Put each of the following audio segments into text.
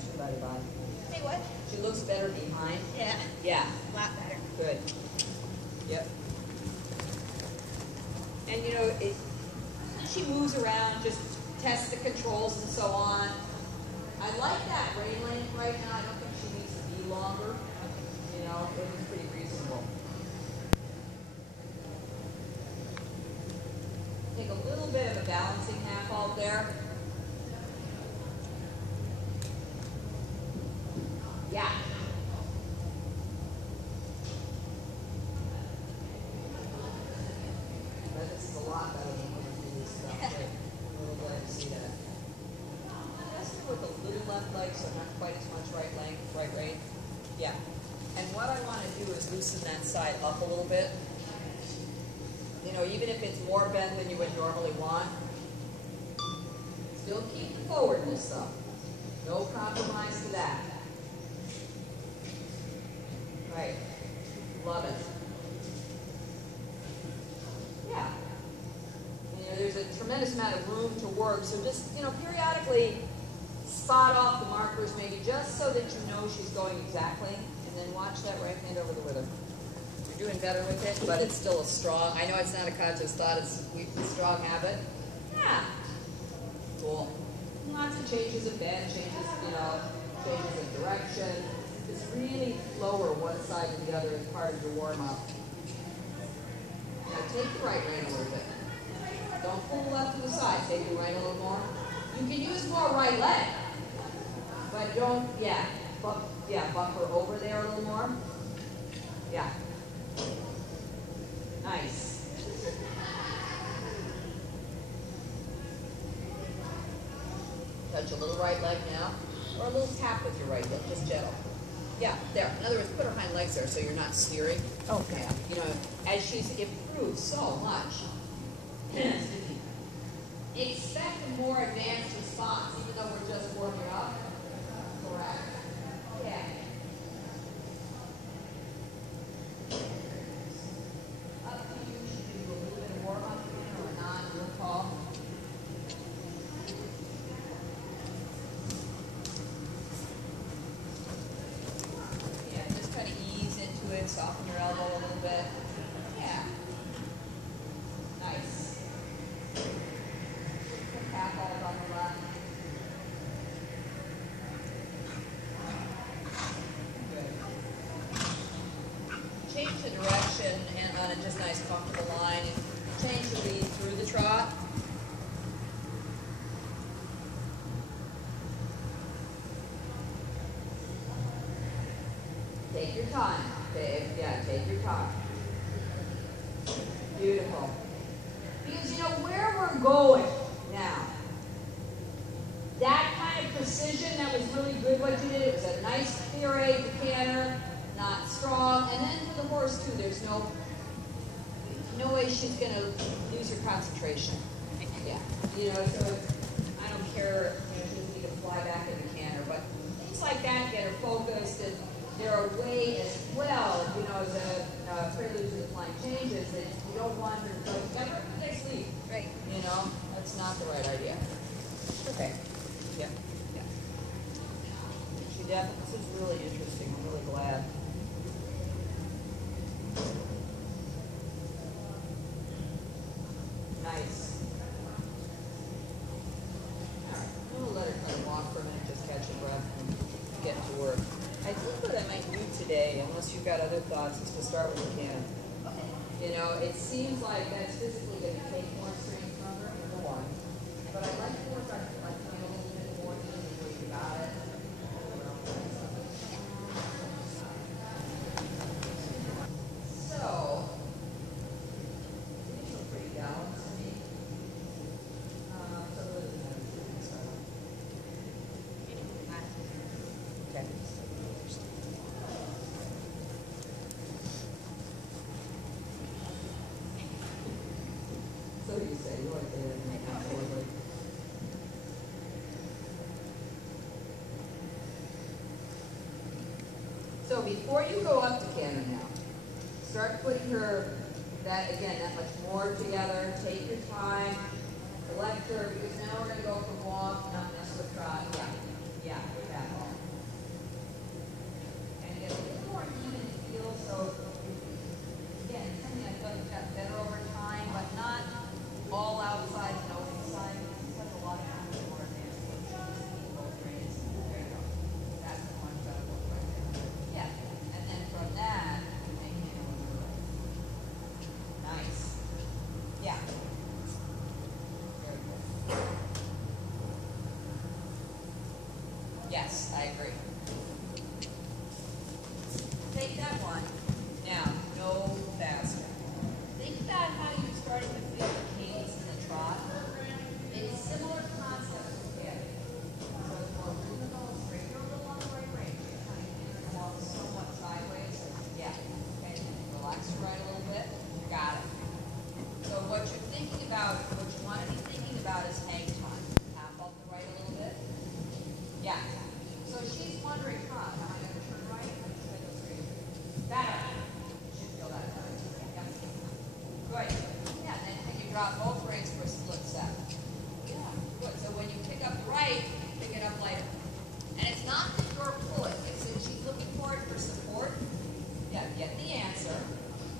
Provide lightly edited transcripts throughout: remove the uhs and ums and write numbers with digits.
too, by the by. Say what? She looks better behind. Yeah. Yeah. A lot better. Good. Yep. And you know, she moves around, just tests the controls and so on. I like that rein length right now. I don't think she needs to be longer. You know, it was pretty reasonable. Take a little bit of a balancing half halt there. Yeah. But this is a lot better than when we do this stuff. I'm really glad to see that. Just with a little left leg, so not quite as much right length, right rein. Yeah. And what I want to do is loosen that side up a little bit. You know, even if it's more bent than you would normally want, still keep the forwardness though. No compromise to that. Right. Love it. Yeah. And, you know, there's a tremendous amount of room to work, so just, you know, periodically spot off the markers maybe just so that you know she's going exactly, and then watch that right hand over the rhythm. You're doing better with it, but it's still a strong, I know it's not a conscious thought, it's a strong habit. Yeah. Cool. Lots of changes of bend, changes, you know, changes of direction. Just really lower one side to the other as part of your warm-up. Now take the right rein a little bit. Don't pull the left to the side. Take the right a little more. You can use more right leg, but don't, buck her over there a little more. Yeah. Nice. Touch a little right leg now, or a little tap with your right leg, just gentle. Yeah, there. In other words, put her hind legs there so you're not steering. Okay. You know, as she's improved so much, expect a more advanced response, even though we're just warming up. Correct. Yeah. Up to you. Should you do a little bit of warm-up or not? Your call. Kind of ease into it, soften your elbow a little bit. Yeah. Nice. Half hold on the left. Good. Change the direction and on a just nice comfortable line and change the lead through the trot. Take your time. Take your time. Beautiful. Because you know where we're going now. That kind of precision, that was really good what you did. It was a nice clear eight canter, not strong. And then for the horse too, there's no way she's going to lose her concentration. Yeah. You know, so I don't care, you know, she doesn't need to fly back in the canter, but things like that get her focused. And there are ways as well, you know, as a prelude to the flying changes, that you don't want her to go ever they sleep. Right. You know, that's not the right idea. Okay. Yeah. Yeah. She definitely, this is really interesting. I'm really glad. Nice. All right. I'm going to let her kind of walk for a minute, just catch a breath and get to work. I think what I might do today, unless you've got other thoughts, is to start with the cannon. You know, it seems like that's physically going to take more strength from her, number one. But I'd like to work on like a little bit more easy where you got it. So, these are pretty balanced to me. So really nice. Okay. So you say, you like to absolutely. So before you go up to cannon now, start putting her, that much more together. Take your time, collect her, because now we're going to go from walk, not necessarily trot. Yeah. Yeah, with that ball. And it gets a little more even feel, so again, it's something I feel like got better over time, but not all outside and no inside. This has a lot of times more advanced both ways. There you go. That's the one better look right there. Yeah. And then from that, we make it over. Nice. Yeah. Very good. Yes, I agree. Take that one. Now, no faster. Think about how you're starting to feel the cadence in the trot. It's similar concepts together. So it's more rhythmical and straight. You're a little on the right range. You're kind of getting along somewhat sideways. Yeah. Okay. Relax your right a little bit. You got it. So what you're thinking about, what you want to be thinking about is hang time. Half up the right a little bit. Yeah. So she's wondering, am I going to turn right? Or should I go straight? Better. You should feel that time. Yep. Good. Yeah, then can you drop both reins for a split step? Yeah. Good. So when you pick up the right, pick it up lighter. And it's not that you're pulling. It's that she's looking for it for support. Yeah, get the answer.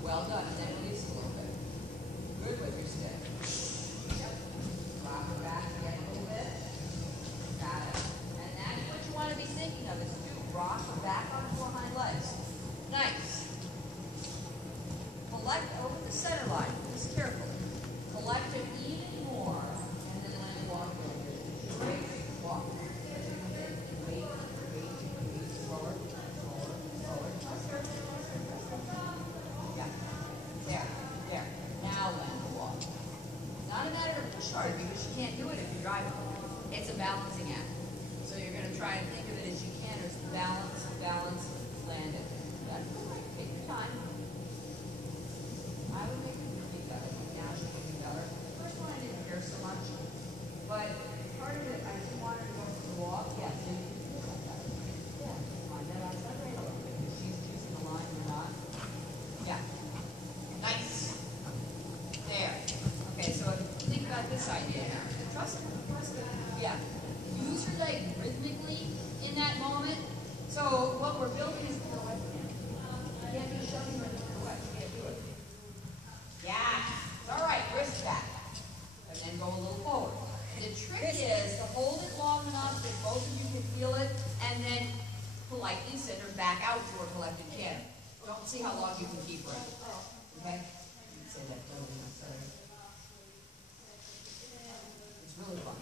Well done. And then release a little bit. Good with your stick. Yep. Drop her back again a little bit. Got it. And that's what you want to be thinking of is to rock her back on her hind legs. Nice. Collect over the center line. Just carefully. Collect it even more. And then let it walk a little bit. Straight, walk. Wait, slower, slower, slower. Yeah. There. Now let it walk. It's not a matter of push hard because you can't do it if you're driving. It's a balancing act. So you're going to try and think of it as you can as balance, land it. That's right. Take your time. I would make it be better. Now she can be better. The first one I didn't care so much. But part of it, I just wanted to go for the walk. Yeah, so you can feel like that. Yeah, find that outside right a little bit. If she's choosing the line or not. Yeah. Nice. There. Okay, so think about this idea now. Trust it. Yeah. Use your leg rhythmically in that moment. So what we're building is the pirouette again. You can't be shoving her into the pirouette. You can't do it. Yeah. It's all right. Wrist back. And then go a little forward. The trick is to hold it long enough that both of you can feel it, and then politely send her back out to her collected cannon. Don't see how long you can keep her in. Okay? Say that totally necessary. It's really fun.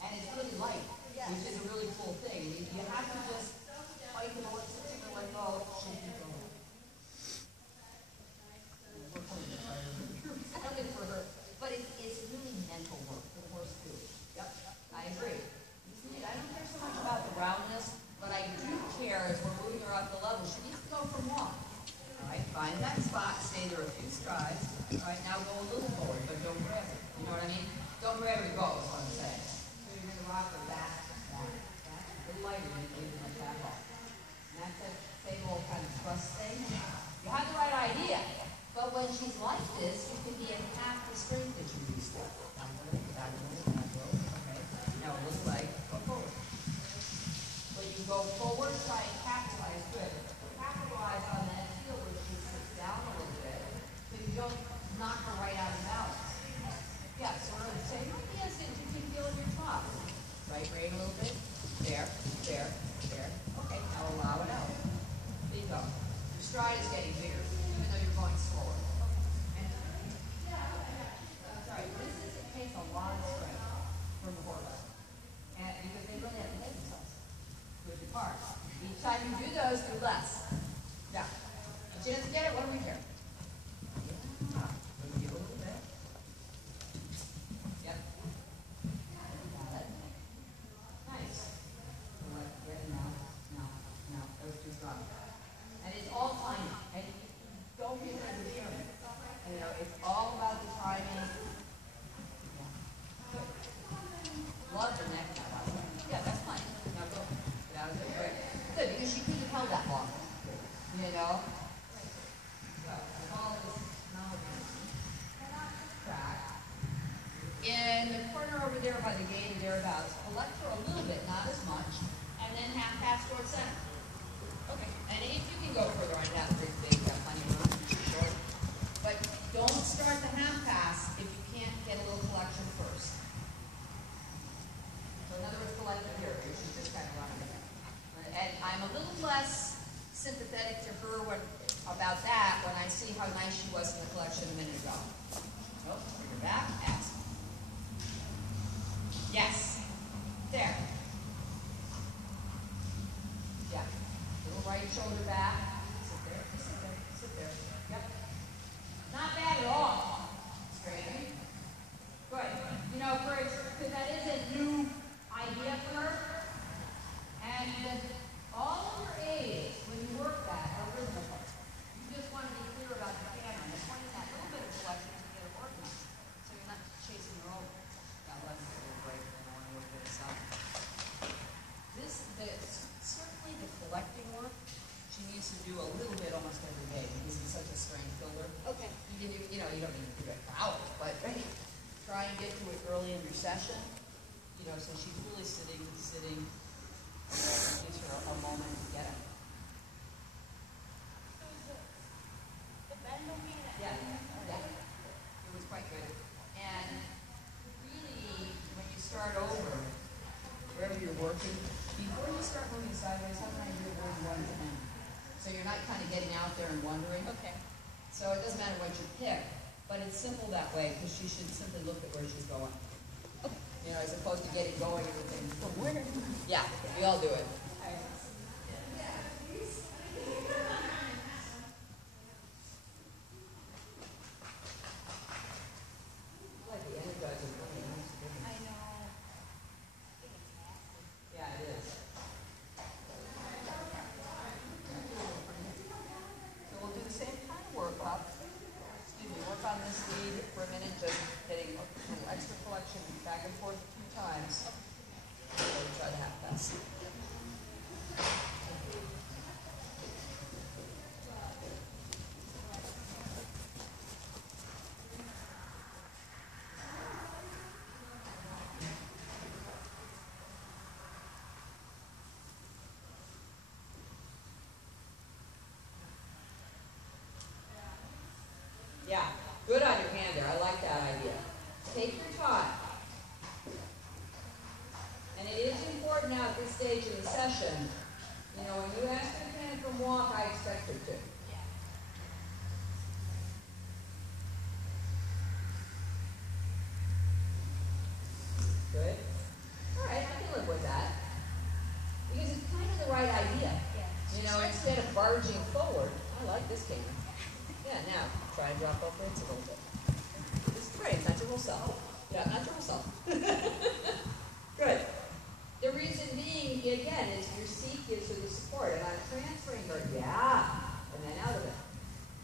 And it's really light, which is a really cool thing. You have to just fight the horse and like, oh, she'll keep going. We're pulling it right for her. But it's really mental work for the horse too. Yep, I agree. I don't care so much about the roundness, but I do care as we're moving her up the level. She needs to go from walk. All right, find that spot, stay there a few strides. All right, now go a little forward, but don't grab it. You know what I mean? Don't grab it, go, is what I'm saying. You're going to rock her back, a little lighter than you leave like that ball. And that's that same old kind of trust thing. You have the right idea, but when she's like this, you can be at half the strength that you used to. Down a little, okay. Now a little leg, go forward. When you go forward, try and capitalize good. Capitalize on that heel where she sits down a little bit, so you don't knock her right out of balance. Yeah, so we're going to say, yes, you can feel in your top. Right brain a little bit. There. Okay, now allow it out. There you go. Your stride is getting bigger, even though you're going slower. And, sorry, it takes a lot of strength from the horse. And because they really have to hit themselves with your part. Each time you do those, do less. Yeah. If she doesn't get it, what do we care? Yeah. Maybe a little bit. Yep. Got it. Nice. Now. Those two strong. And it's all timing. And don't be afraid to hear it. You know, it's all about the timing. Yeah. Good. Love the neck now. Yeah, that's fine. Now go. Get out of there. Great. Good, because she couldn't have held that long. You know? So, all this track. In the corner over there by the gate and thereabouts, collect her a little bit, not as much, and and then half pass towards center. Okay. And if you can go further on, that's pretty big, got plenty of room, too short. But don't start the half pass if you can't get a little collection first. So in other words, collective here, you should just kind of run it. And I'm a little less sympathetic to her about that when I see how nice she was in the collection a minute ago. Nope, bring her back, ask. Yes. There. Yeah. Little right shoulder back. Sit there, sit there, sit there. Yep. Not bad at all. Straighten. Good. You know, because that is a new idea for her. And all of your A's, when you work that, are rhythmical. You just want to be clear about the pattern. It's pointing that little bit of selection to get it organized. So you're not chasing her over. Now let's get a little break. I want to work this up. Certainly the collecting work, she needs to do a little bit almost every day because it's such a strength builder. Okay. You don't need to do it for hours, but try and get to it early in your session. You know, so she's really sitting. Gives her a moment to get it. The bend will be yeah. It was quite good. And really, when you start over, wherever you're working, before you start moving sideways, sometimes you're going 1 to end. So you're not kind of getting out there and wondering. Okay. So it doesn't matter what you pick, but it's simple that way because she should simply look at where she's going. You know, as opposed to getting going and everything. From where? Yeah, we all do it. Like the energizing really nice. I know. Yeah, it is. So we'll do the same kind of work up. Work on this lead for a minute, just getting a little extra collection back and forth a few times. We'll try to have that. Yeah, good on your hand there. I like that idea. Take your time. And it is important now at this stage in the session, you know, when you ask her to hand from walk, I expect her to. Good. All right, I can live with that. Because it's kind of the right idea. You know, instead of barging forward, I like this game. Yeah, now, try and drop off weights a little bit. This is great, not your whole self. Yeah, not your whole self. Good. The reason being, again, is your seat gives her the support, and I'm transferring her, and then out of it.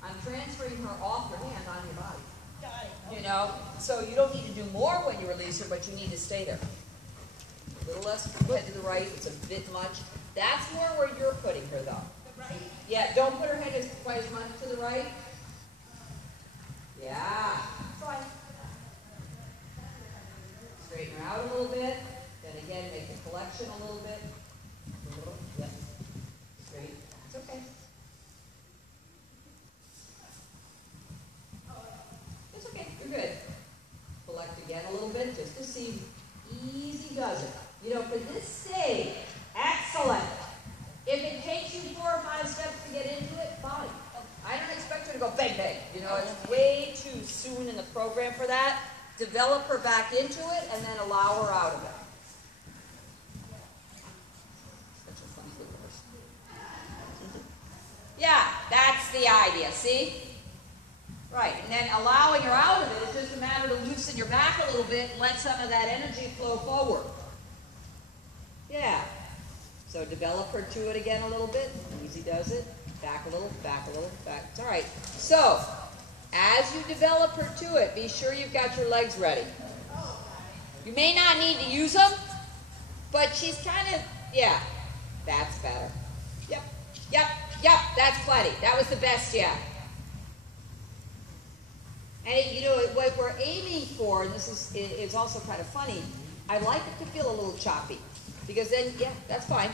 I'm transferring her off your hand on your body. Got it. You know, so you don't need to do more when you release her, but you need to stay there. A little less head to the right, it's a bit much. That's more where you're putting her, though. The right? Yeah, don't put her head quite as much to the right. Yeah. Fine. Straighten her out a little bit. Then again, make the collection a little bit. Yep. Straight. It's okay. It's okay. You're good. Collect again a little bit just to see. Easy does it. You know, for this stage, excellent. If it takes you 4 or 5 steps to get into it, fine. I don't expect her to go bang, bang. You know, it's way too soon in the program for that. Develop her back into it and then allow her out of it. Yeah, that's the idea, see? Right, and then allowing her out of it is just a matter to loosen your back a little bit and let some of that energy flow forward. Yeah. So develop her to it again a little bit. Easy does it. Back a little, back a little, back. It's all right. So, as you develop her to it, be sure you've got your legs ready. You may not need to use them, but she's kind of, yeah, that's better. Yep, yep, yep, that's plenty. That was the best yet. And you know, what we're aiming for, and this is it's also kind of funny, I like it to feel a little choppy. Because then, yeah, that's fine.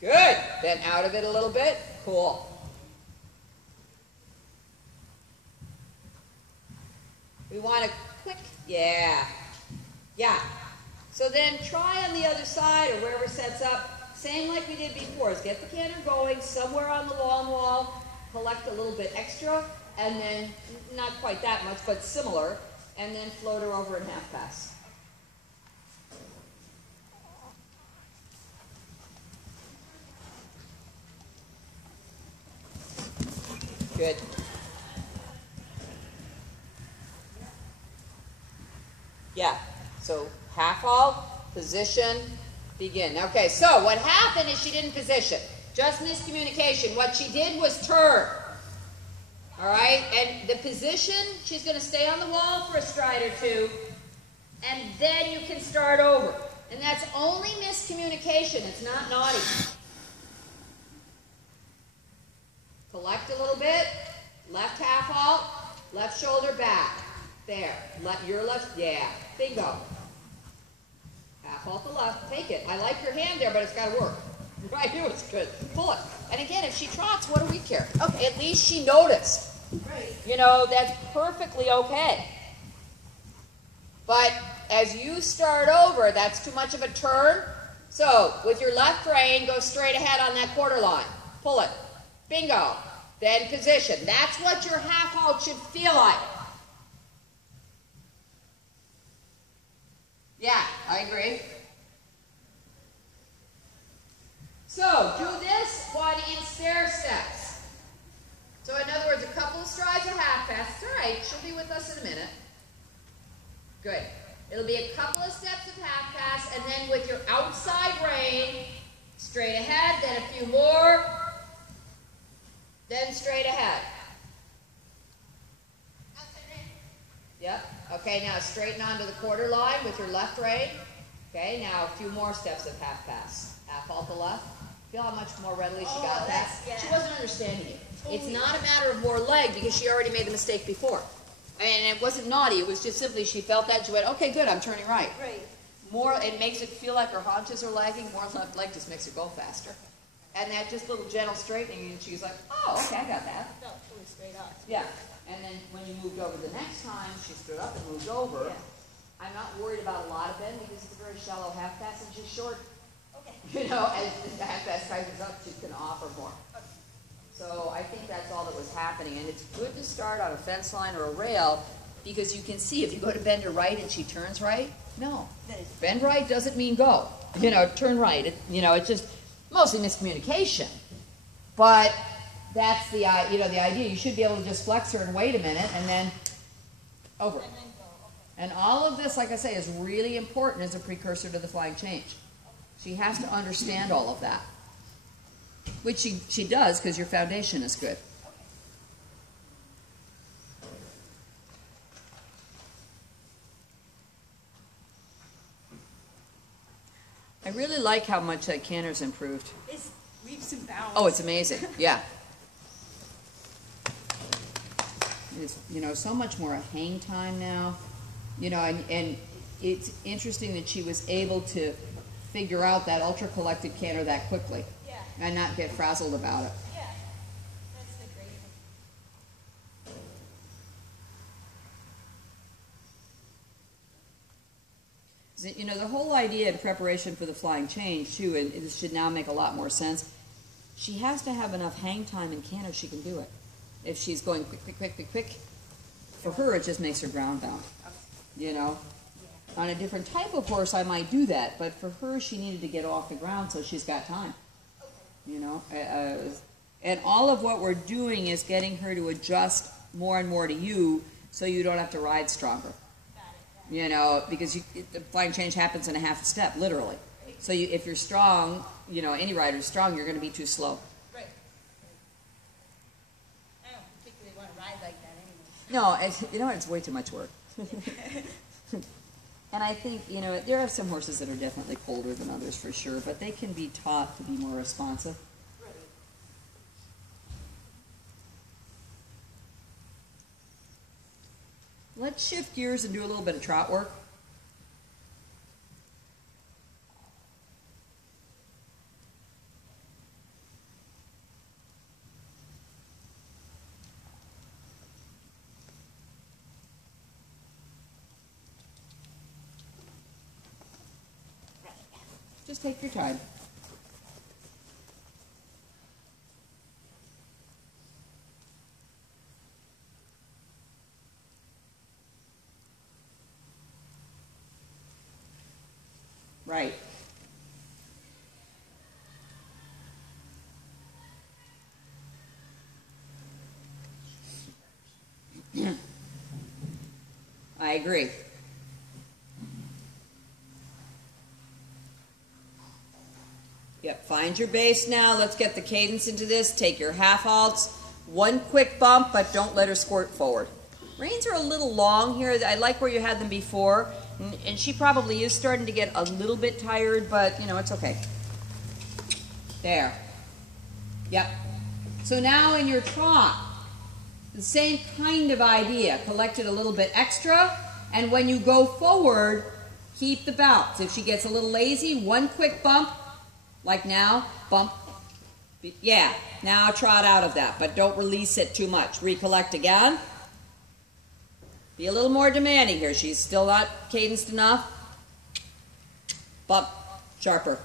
Good. Then out of it a little bit. Cool. We want a quick, yeah. Yeah. So then try on the other side or wherever sets up. Same like we did before. Is get the canter going somewhere on the long wall, collect a little bit extra, and then, not quite that much, but similar, and then float her over in half pass. Good. Yeah, so half halt, position, begin. Okay, so what happened is she didn't position. Just miscommunication. What she did was turn. All right, and the position, she's going to stay on the wall for a stride or two, and then you can start over. And that's only miscommunication. It's not naughty. Collect a little bit. Left half halt, left shoulder back. There. Your left, yeah. Bingo. Half halt the left. Take it. I like your hand there, but it's got to work. Right? It was good. Pull it. And again, if she trots, what do we care? Okay, at least she noticed. Right. You know, that's perfectly okay. But as you start over, that's too much of a turn. So, with your left rein, go straight ahead on that quarter line. Pull it. Bingo. Then position. That's what your half halt should feel like. Yeah, I agree. So, do this one in stair steps. So, in other words, a couple of strides or half pass. It's all right. She'll be with us in a minute. Good. It'll be a couple of steps of half pass, and then with your outside rein, straight ahead, then a few more, then straight ahead. Yep. Okay, now straighten onto the quarter line with your left rein. Okay, now a few more steps of half pass. Half halt the left. Feel how much more readily she got that? Yeah. She wasn't understanding you. It's not a matter of more leg because she already made the mistake before. And it wasn't naughty. It was just simply she felt that. She went, okay, good, I'm turning right. Right. More, it makes it feel like her haunches are lagging. More left leg just makes her go faster. And that just little gentle straightening, and she's like, oh, okay, I got that. No, totally straight up. Yeah. And then when you moved over the next time, she stood up and moved over. Yeah. I'm not worried about a lot of bend because it's a very shallow half pass and she's short. Okay. You know, as the half pass tightens up, she can offer more. Okay. So I think that's all that was happening. And it's good to start on a fence line or a rail because you can see if you go to bend her right and she turns right, no. Bend right doesn't mean go. You know, turn right. It's just mostly miscommunication. But that's the the idea. You should be able to just flex her and wait a minute and then over. And then go. Okay. And all of this, like I say, is really important as a precursor to the flying change. She has to understand all of that, which she does because your foundation is good. I really like how much that canter's improved. It's leaps and bounds. Oh, it's amazing. Yeah. It's, so much more a hang time now. And it's interesting that she was able to figure out that ultra-collected canter that quickly. Yeah. And not get frazzled about it. Yeah. That's the great thing. The whole idea in preparation for the flying change, too, and this should now make a lot more sense, she has to have enough hang time in canter she can do it. If she's going quick, quick, quick, quick, quick, for her it just makes her ground bound. Yeah. On a different type of horse I might do that, but for her she needed to get off the ground so she's got time. Okay. And all of what we're doing is getting her to adjust more and more to you so you don't have to ride stronger. Got it. Because the flying change happens in a half a step, literally. So if you're strong, any rider's strong, you're going to be too slow. Right. I don't particularly want to ride like that anyway. No, it's way too much work. And I think, there are some horses that are definitely colder than others for sure, but they can be taught to be more responsive. Right. Let's shift gears and do a little bit of trot work. Just take your time. Right. I agree. Yep, find your base now. Let's get the cadence into this. Take your half halts. One quick bump, but don't let her squirt forward. Reins are a little long here. I like where you had them before. And she probably is starting to get a little bit tired, but, you know, it's okay. There. Yep. So now in your trot, the same kind of idea. Collect it a little bit extra, and when you go forward, keep the bounce. If she gets a little lazy, one quick bump, like now, bump. Yeah, now trot out of that, but don't release it too much. Recollect again. Be a little more demanding here. She's still not cadenced enough. Bump, sharper.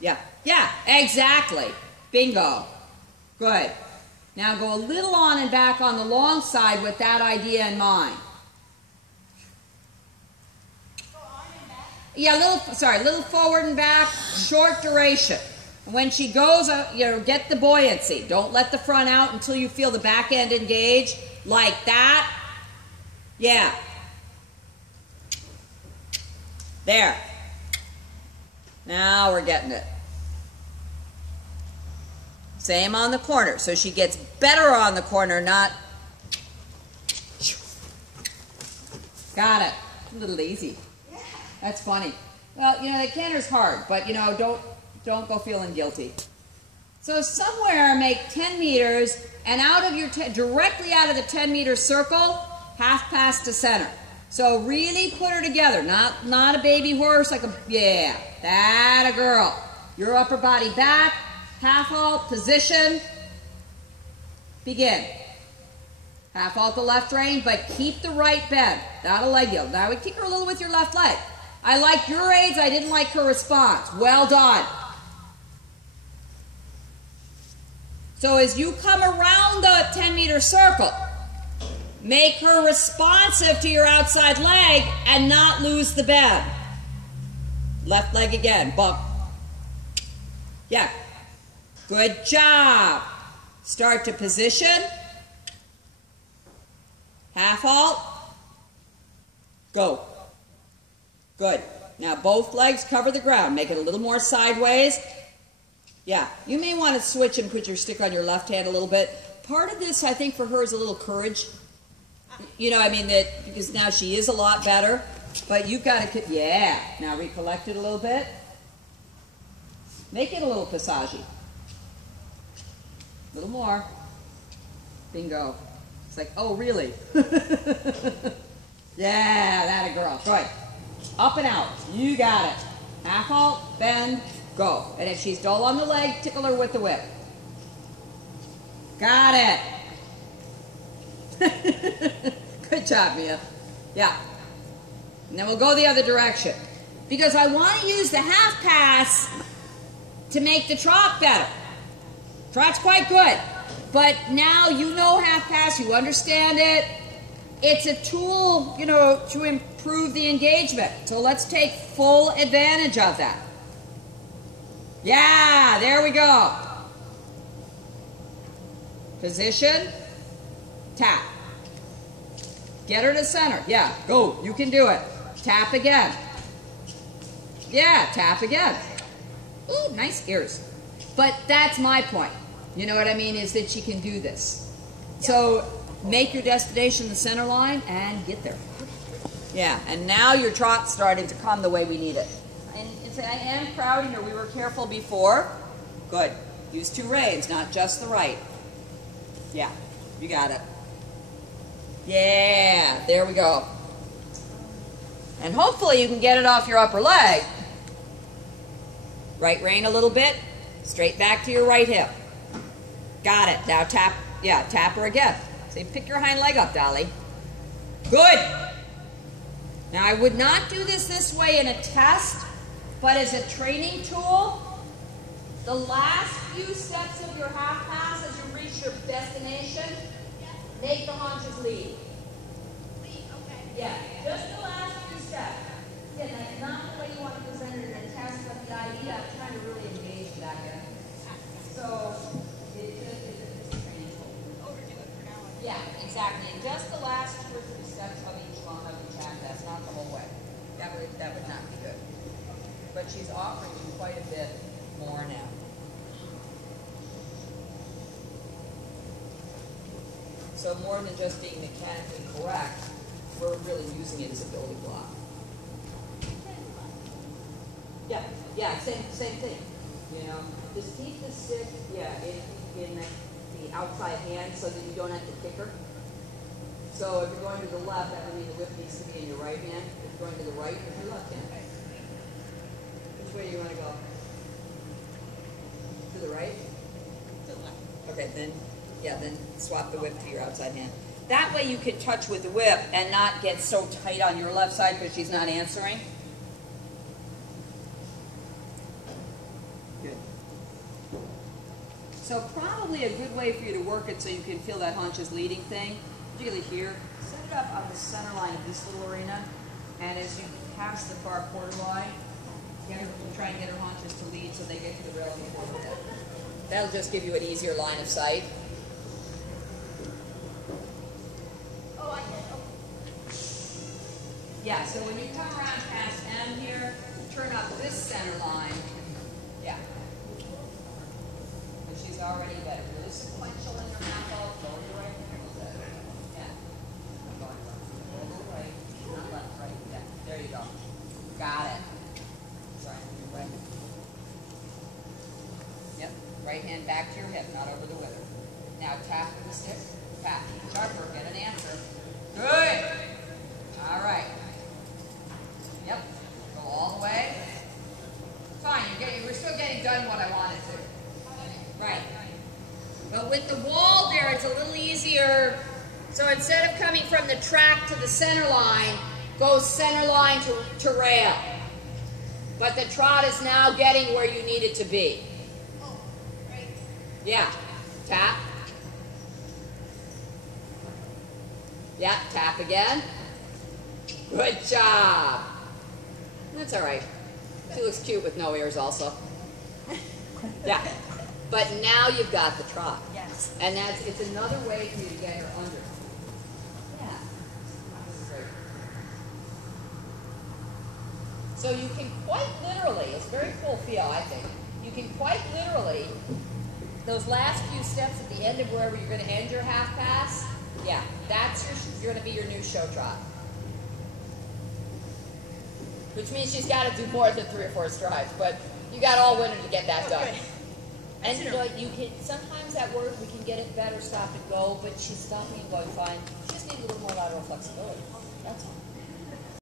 Yeah, yeah, exactly. Bingo. Good. Now go a little on and back on the long side with that idea in mind. Yeah, little forward and back, short duration. When she goes, get the buoyancy. Don't let the front out until you feel the back end engage, like that. Yeah. There. Now we're getting it. Same on the corner. So she gets better on the corner, not... Got it. A little lazy. That's funny. Well, the canter's hard, but, don't go feeling guilty. So somewhere make 10 meters, and out of your directly out of the 10-meter circle, half pass to center. So really put her together, not a baby horse, yeah, that a girl. Your upper body back, half halt, position, begin. Half halt the left rein, but keep the right bend, not a leg yield. Now I would kick her a little with your left leg. I like your aids, I didn't like her response. Well done. So as you come around the 10-meter circle, make her responsive to your outside leg and not lose the bend. Left leg again, bump. Yeah. Good job. Start to position. Half halt. Go. Good. Now both legs cover the ground. Make it a little more sideways. Yeah. You may want to switch and put your stick on your left hand a little bit. Part of this, I think, for her is a little courage. Because now she is a lot better. But you've got to, yeah. Now recollect it a little bit. Make it a little passagey. A little more. Bingo. It's like, oh, really? Yeah, that a girl. Good. Up and out. You got it. Half halt, bend, go. And if she's dull on the leg, tickle her with the whip. Got it. Good job, Mia. Yeah. And then we'll go the other direction. Because I want to use the half pass to make the trot better. Trot's quite good. But now you know half pass, you understand it. It's a tool, to improve the engagement. So let's take full advantage of that. Yeah, there we go. Position, tap. Get her to center. Yeah, go. You can do it. Tap again. Yeah, tap again. Ooh, nice ears. But that's my point. You know what I mean? Is that she can do this. So make your destination the center line and get there. Yeah, and now your trot's starting to come the way we need it. And I am crowding her. We were careful before. Good. Use two reins, not just the right. Yeah, you got it. Yeah, there we go. And hopefully you can get it off your upper leg. Right rein a little bit. Straight back to your right hip. Got it. Now tap, tap her again. So you pick your hind leg up, Dolly. Good. Now I would not do this way in a test, But as a training tool, the last few steps of your half pass as you reach your destination, make the haunches lead. Lead, okay. Yeah, just the last few steps. Yeah, that's not the way you want to present it in a test, but the idea of trying to really engage that here. So, it's a training tool. Overdo it for now. Yeah, exactly. And just the last 2 or 3 steps of each one of each half pass, not the whole way. That would not be good. But she's offering you quite a bit more now. So more than just being mechanically correct, we're really using it as a building block. Yeah, same thing. You know, just keep the stick, in the outside hand so that you don't have to kick her. So if you're going to the left, that would mean the whip needs to be in your right hand. If you're going to the right, it's your left hand. Which way do you want to go? To the right? To the left. Okay, then swap the whip to your outside hand. That way you can touch with the whip and not get so tight on your left side because she's not answering. Good. So probably a good way for you to work it so you can feel that haunches leading thing, particularly here, set it up on the center line of this little arena, and as you pass the far quarter line, try and get her haunches to lead so they get to the railing before the head. That'll just give you an easier line of sight. Oh, I did. Oh. Yeah, so when you come around past M here, turn up this center line. Yeah. And she's already got it really sequential in her mouth. Go to the right a little bit. Yeah. Go a little right. Not left, right. Yeah. There you go. Got it. Sorry. Right. Yep. Right hand back to your hip, not over the wither. Now tap with the stick. Tap. Sharper. Get an answer. Good. All right. Yep. Go all the way. Fine. We're still getting done what I wanted to. Right. But with the wall there, it's a little easier. So instead of coming from the track to the center line, go center line to rail. But the trot is now getting where you need it to be. Oh, right. Yeah. Tap. Yeah, tap again. Good job. That's all right. She looks cute with no ears also. Yeah. But now you've got the trot. Yes. And it's another way for you to get her under. Yeah. Great. So you can quite literally, it's a very cool feel, I think. You can quite literally, those last few steps at the end of wherever you're going to end your half pass, yeah, that's going to be your new show trot. Which means she's got to do more than 3 or 4 strides, but you got all winter to get that done. And you can sometimes that word we can get it better, stop and go, but she's stopping and going fine. She just needs a little more lateral flexibility. That's all.